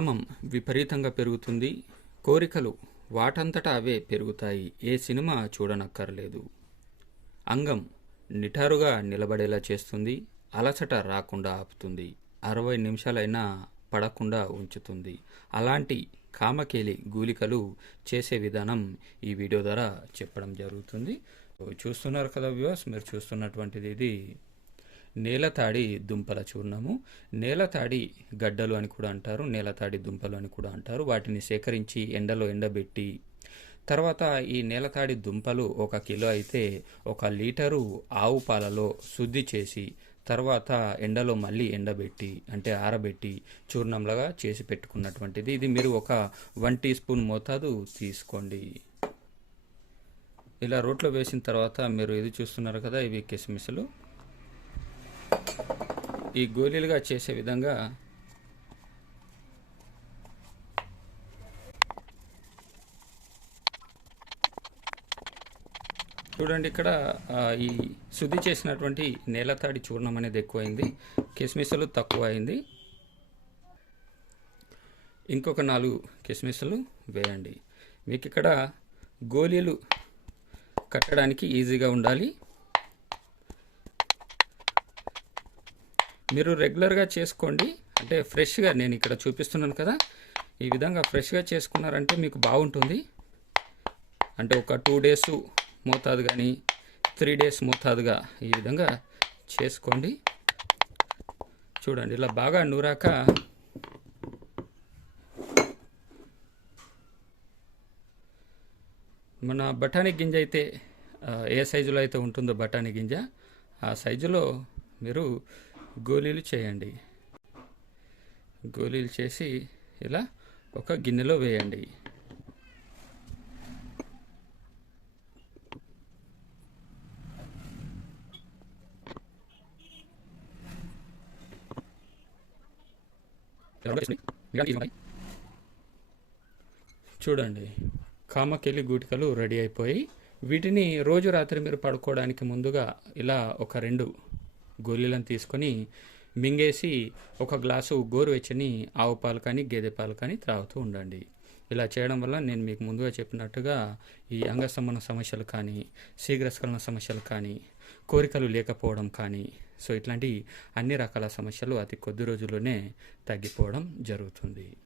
కామం విపరీతంగా పెరుగుతుంది. కోరికలు వాటంతటా అవే పెరుగుతాయి. ఏ సినిమా చూడనక్కర్లేదు. అంగం నిటారుగా నిలబడేలా చేస్తుంది. అలసట రాకుండా ఆపుతుంది. అరవై నిమిషాలైనా పడకుండా ఉంచుతుంది. అలాంటి కామకేలి గూలికలు చేసే విధానం ఈ వీడియో ద్వారా చెప్పడం జరుగుతుంది. చూస్తున్నారు కదా వ్యూవర్స్ మీరు చూస్తున్నటువంటిది ఇది నేలతాడి దుంపల చూర్ణము. నేలతాడి గడ్డలు అని కూడా అంటారు నేలతాడి దుంపలు అని కూడా అంటారు. వాటిని సేకరించి ఎండలో ఎండబెట్టి తర్వాత ఈ నేలతాడి దుంపలు ఒక కిలో అయితే ఒక లీటరు ఆవు పాలలో శుద్ధి చేసి తర్వాత ఎండలో మళ్ళీ ఎండబెట్టి అంటే ఆరబెట్టి చూర్ణంలాగా చేసి పెట్టుకున్నటువంటిది. ఇది మీరు ఒక వన్ టీ స్పూన్ మోతాదు తీసుకోండి. ఇలా రోట్లో వేసిన తర్వాత మీరు ఇది చూస్తున్నారు కదా ఇవి కిస్మిస్లు ఈ గోళీలుగా చేసే విధంగా చూడండి ఇక్కడ ఈ శుద్ధి చేసినటువంటి నేలతాడి చూర్ణం అనేది ఎక్కువైంది కిస్మిస్లు తక్కువ అయింది ఇంకొక నాలుగు కిస్మిస్లు వేయండి. మీకు ఇక్కడ గోళీలు కట్టడానికి ఈజీగా ఉండాలి. మీరు రెగ్యులర్గా చేసుకోండి. అంటే ఫ్రెష్గా నేను ఇక్కడ చూపిస్తున్నాను కదా. ఈ విధంగా ఫ్రెష్గా చేసుకున్నారంటే మీకు బాగుంటుంది. అంటే ఒక టూ డేస్ మోతాదు కానీ త్రీ డేస్ మోతాదుగా ఈ విధంగా చేసుకోండి. చూడండి ఇలా బాగా నూరాక మన బఠానీ గింజ అయితే ఏ సైజులో అయితే ఉంటుందో బఠానీ గింజ ఆ సైజులో మీరు గోళీలు చేయండి. గోళీలు చేసి ఇలా ఒక గిన్నెలో వేయండి. చూడండి కామకెళ్ళి గూటికలు రెడీ అయిపోయి వీటిని రోజు రాత్రి మీరు పడుకోవడానికి ముందుగా ఇలా ఒక రెండు గోళీలను తీసుకొని మింగేసి ఒక గ్లాసు గోరువెచ్చని ఆవు పాలు కానీ గేదె పాలు కానీ త్రాగుతూ ఉండండి. ఇలా చేయడం వల్ల నేను మీకు ముందుగా చెప్పినట్టుగా ఈ అంగస్తంభన సమస్యలు కానీ శీఘ్రస్కరణ సమస్యలు కానీ కోరికలు లేకపోవడం కానీ సో ఇట్లాంటి అన్ని రకాల సమస్యలు అతి కొద్ది రోజుల్లోనే తగ్గిపోవడం జరుగుతుంది.